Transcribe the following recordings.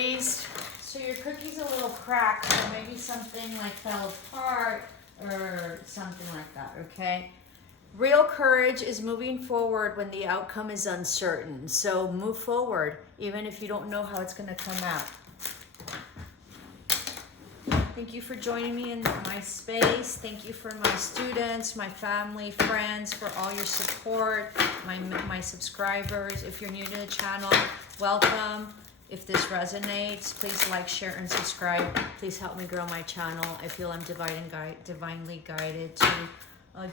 Aries. So your cookie's a little cracked, or maybe something like fell apart or something like that, okay? Real courage is moving forward when the outcome is uncertain. So move forward, even if you don't know how it's going to come out. Thank you for joining me in my space. Thank you for my students, my family, friends, for all your support, my subscribers. If you're new to the channel, welcome. If this resonates, please like, share, and subscribe. Please help me grow my channel. I feel I'm divinely guided to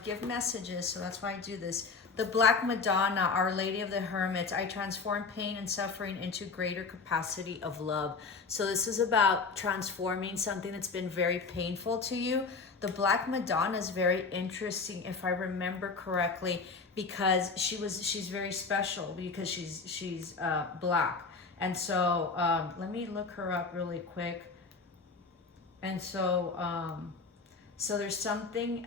give messages, so that's why I do this. The Black Madonna, Our Lady of the Hermits. I transform pain and suffering into greater capacity of love. So this is about transforming something that's been very painful to you. The Black Madonna is very interesting, if I remember correctly, because she's very special because she's black. And so let me look her up really quick. And so so there's something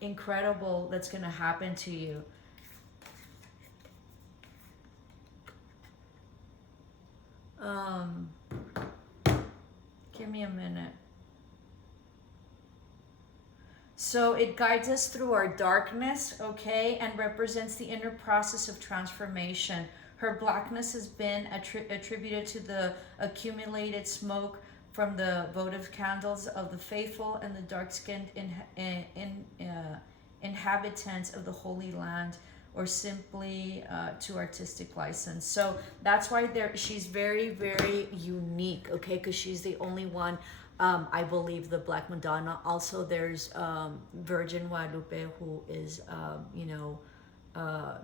incredible that's going to happen to you. Give me a minute. So it guides us through our darkness, okay, and represents the inner process of transformation. Her blackness has been attributed to the accumulated smoke from the votive candles of the faithful and the dark-skinned inhabitants of the Holy Land, or simply to artistic license. So that's why she's very, very unique, okay, because she's the only one, I believe, the Black Madonna. Also, there's Virgin Guadalupe, who is, you know,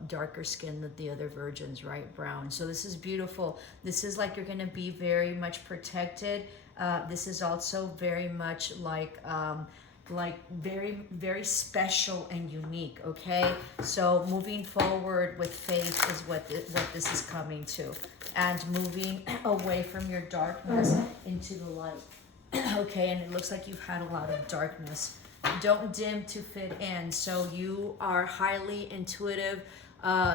darker skin than the other virgins, right? Brown. So this is beautiful. This is like you're going to be very much protected. This is also very much like very, very special and unique, okay? So moving forward with faith is what this is coming to. And moving away from your darkness into the light, okay? And it looks like you've had a lot of darkness. Don't dim to fit in. So you are highly intuitive.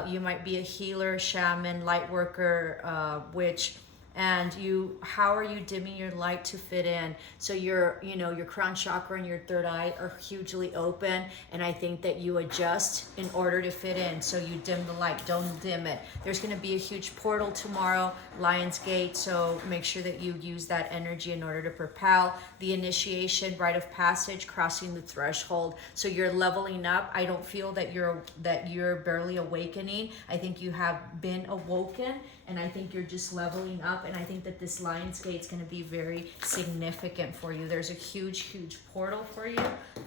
You might be a healer, shaman, light worker, witch. And how are you dimming your light to fit in? So your crown chakra and your third eye are hugely open, and I think that you adjust in order to fit in. So you dim the light, don't dim it. There's going to be a huge portal tomorrow, Lion's Gate, so make sure that you use that energy in order to propel. The initiation, rite of passage, crossing the threshold. So you're leveling up. I don't feel that you're barely awakening. I think you have been awoken, and I think you're just leveling up, and I think that this Lion's Gate is going to be very significant for you. There's a huge, huge portal for you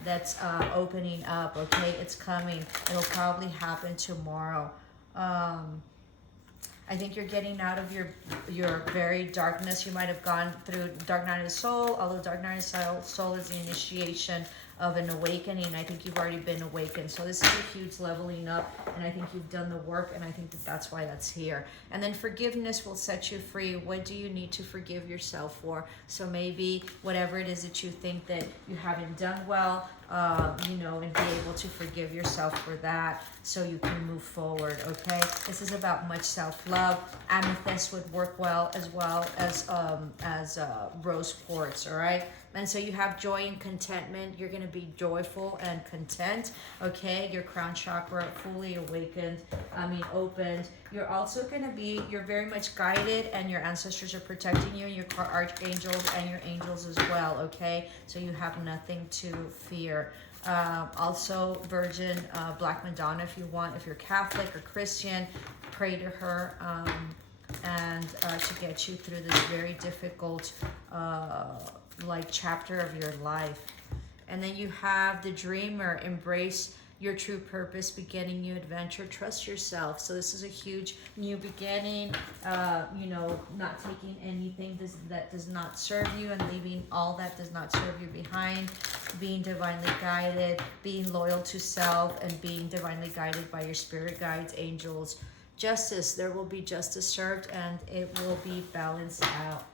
that's opening up, okay? It's coming. It'll probably happen tomorrow. I think you're getting out of your very darkness. You might have gone through Dark Night of the Soul, although Dark Night of the Soul is the initiation of an awakening. I think you've already been awakened. So this is a huge leveling up, and I think you've done the work, and I think that that's why that's here. And then forgiveness will set you free. What do you need to forgive yourself for? So maybe whatever it is that you think that you haven't done well, you know, and be able to forgive yourself for that so you can move forward, okay? This is about much self-love. Amethyst would work well as rose quartz, all right? And so you have joy and contentment. You're going to be joyful and content, okay? Your crown chakra fully awakened, opened. You're also going to be, you're very much guided, and your ancestors are protecting you, and your archangels and your angels as well, okay? So you have nothing to fear. Also, Virgin Black Madonna, if you want, if you're Catholic or Christian, pray to her and to get you through this very difficult chapter of your life. And then you have the Dreamer. Embrace your true purpose, beginning new adventure. Trust yourself. So this is a huge new beginning, not taking anything that does not serve you, and leaving all that does not serve you behind, being divinely guided, being loyal to self, and being divinely guided by your spirit guides, angels. Justice, there will be justice served, and it will be balanced out.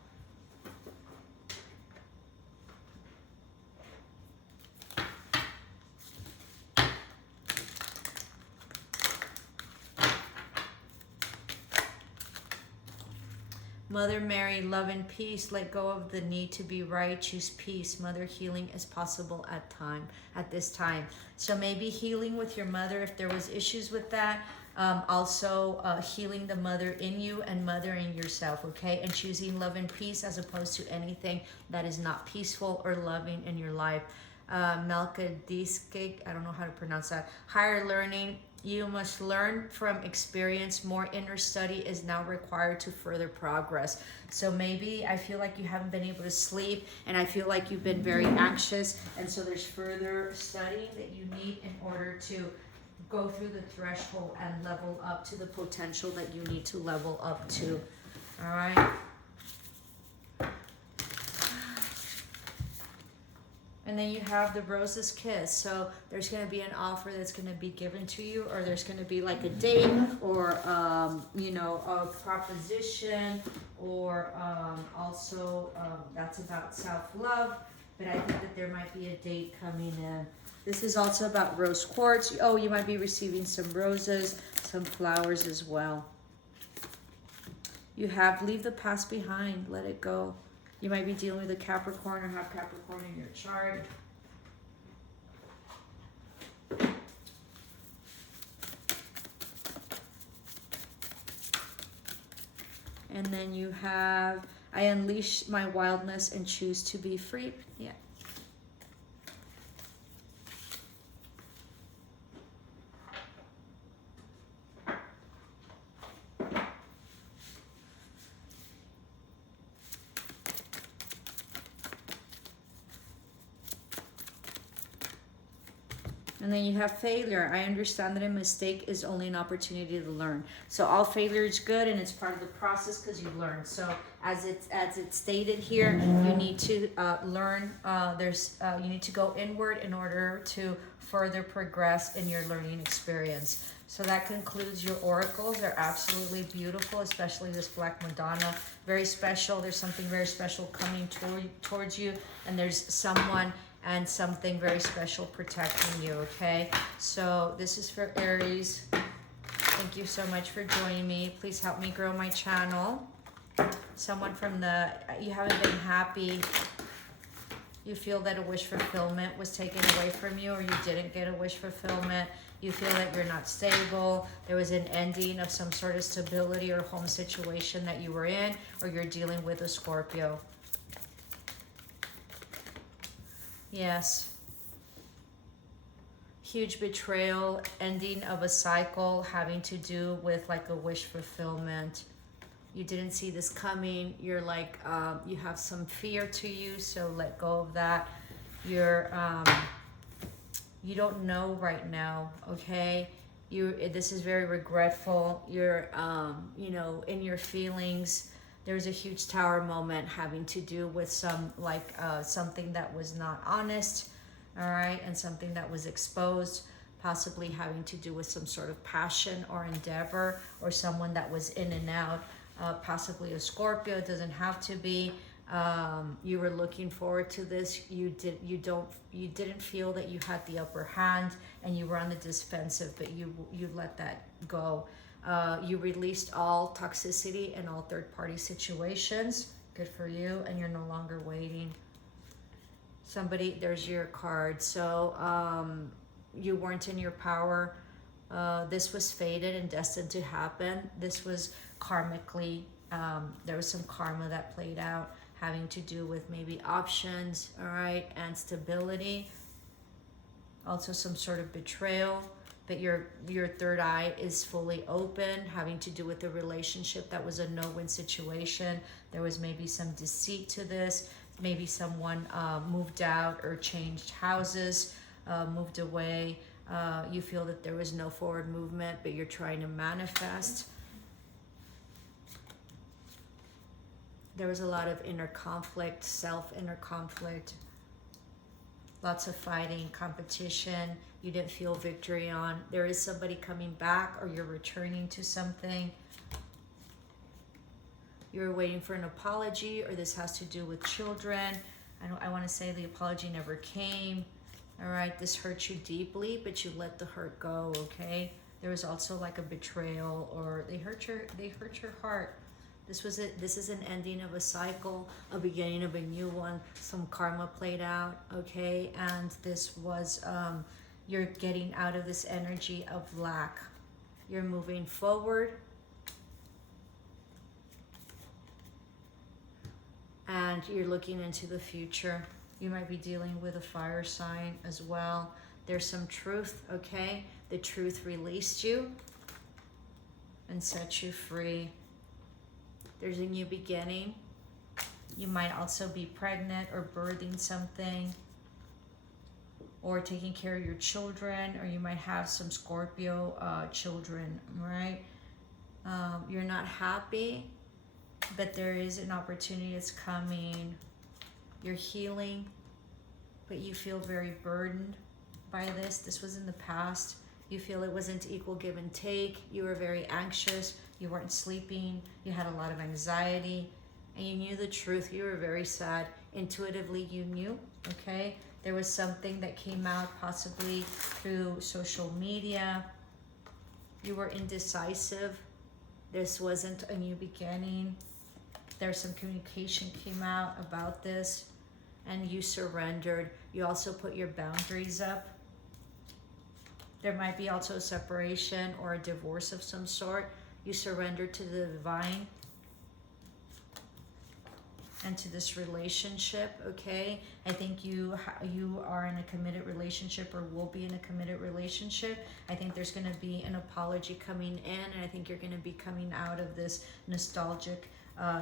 Mother Mary, love and peace. Let go of the need to be right. Choose peace. Mother, healing is possible at this time. So maybe healing with your mother if there was issues with that. Also healing the mother in you and mothering yourself, okay? And choosing love and peace as opposed to anything that is not peaceful or loving in your life. Melchizedek, I don't know how to pronounce that. Higher learning. You must learn from experience. More inner study is now required to further progress. So maybe I feel like you haven't been able to sleep, and I feel like you've been very anxious, and so there's further studying that you need in order to go through the threshold and level up to the potential that you need to level up to. All right. And then you have the Rose's Kiss. So there's going to be an offer that's going to be given to you, or there's going to be like a date, or, you know, a proposition, or also that's about self-love. But I think that there might be a date coming in. This is also about rose quartz. Oh, you might be receiving some roses, some flowers as well. You have leave the past behind, let it go. You might be dealing with a Capricorn or have Capricorn in your chart. And then you have, I unleash my wildness and choose to be free. Yeah. And then you have failure. I understand that a mistake is only an opportunity to learn. So all failure is good, and it's part of the process because you learn. So as it's stated here, you need to learn. You need to go inward in order to further progress in your learning experience. So that concludes your oracles. They're absolutely beautiful, especially this Black Madonna. Very special. There's something very special coming towards you, and there's someone and something very special protecting you, okay? So this is for Aries. Thank you so much for joining me. Please help me grow my channel. Someone from you haven't been happy. You feel that a wish fulfillment was taken away from you, or you didn't get a wish fulfillment. You feel that you're not stable. There was an ending of some sort of stability or home situation that you were in, or you're dealing with a Scorpio. Yes. Huge betrayal, ending of a cycle having to do with like a wish fulfillment. You didn't see this coming. You're like, you have some fear to you, so let go of that. You don't know right now, okay? This is very regretful. You're, you know, in your feelings. There's a huge tower moment having to do with some something that was not honest, all right, and something that was exposed, possibly having to do with some sort of passion or endeavor, or someone that was in and out, possibly a Scorpio. It doesn't have to be. You were looking forward to this. You didn't feel that you had the upper hand, and you were on the defensive, but you let that go. You released all toxicity and all third-party situations. Good for you. And you're no longer waiting. There's your card. So you weren't in your power. This was fated and destined to happen. This was karmically, there was some karma that played out, having to do with maybe options, all right, and stability. Also some sort of betrayal. But your third eye is fully open, having to do with a relationship that was a no-win situation. There was maybe some deceit to this. Maybe someone moved out or changed houses, moved away. You feel that there was no forward movement, but you're trying to manifest. There was a lot of inner conflict, inner conflict. Lots of fighting, competition. You didn't feel victory on. There is somebody coming back, or you're returning to something. You're waiting for an apology, or this has to do with children. I want to say the apology never came. All right, this hurt you deeply, but you let the hurt go, okay? There was also like a betrayal, or they hurt your heart. This is an ending of a cycle, a beginning of a new one. Some karma played out, okay? And this was, you're getting out of this energy of lack. You're moving forward. And you're looking into the future. You might be dealing with a fire sign as well. There's some truth, okay? The truth released you and set you free. There's a new beginning. You might also be pregnant or birthing something, or taking care of your children, or you might have some Scorpio children, right? You're not happy, but there is an opportunity that's coming. You're healing, but you feel very burdened by this. This was in the past. You feel it wasn't equal give and take. You were very anxious. You weren't sleeping. You had a lot of anxiety, and you knew the truth. You were very sad. Intuitively, you knew, okay? There was something that came out possibly through social media. You were indecisive. This wasn't a new beginning. There's some communication came out about this, and you surrendered. You also put your boundaries up. There might be also a separation or a divorce of some sort. You surrendered to the divine and to this relationship, okay? I think you are in a committed relationship, or will be in a committed relationship. I think there's going to be an apology coming in, and I think you're going to be coming out of this nostalgic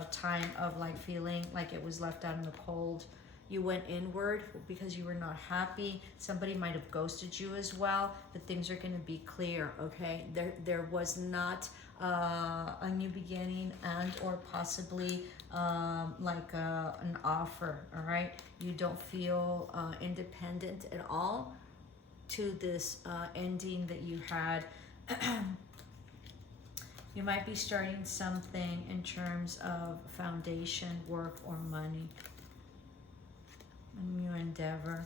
time of like feeling like it was left out in the cold. You went inward because you were not happy. Somebody might have ghosted you as well, but things are going to be clear, okay? There was not a new beginning and or possibly like an offer, all right? You don't feel independent at all to this ending that you had. You might be starting something in terms of foundation, work, or money. A new endeavor.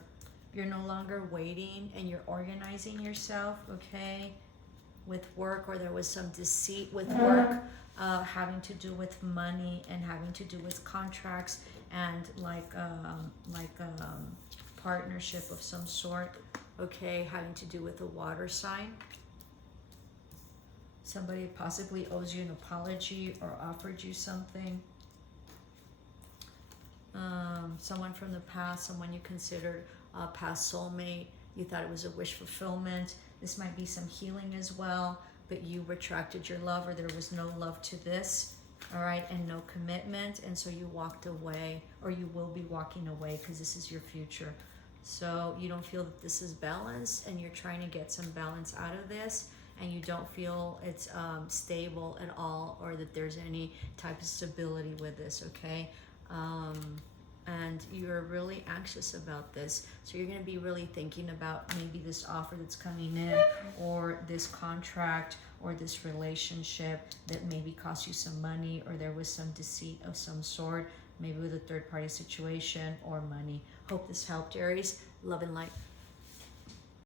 You're no longer waiting, and you're organizing yourself, okay? With work, or there was some deceit with work, having to do with money and having to do with contracts and like partnership of some sort, okay? Having to do with a water sign. Somebody possibly owes you an apology or offered you something. Someone from the past, someone you considered a past soulmate. You thought it was a wish fulfillment. This might be some healing as well, but you retracted your love, or there was no love to this, all right, and no commitment, and so you walked away, or you will be walking away because this is your future. So you don't feel that this is balanced, and you're trying to get some balance out of this, and you don't feel it's stable at all, or that there's any type of stability with this, okay? And you're really anxious about this. So you're going to be really thinking about maybe this offer that's coming in, or this contract, or this relationship that maybe cost you some money, or there was some deceit of some sort, maybe with a third party situation or money. Hope this helped, Aries. Love and light.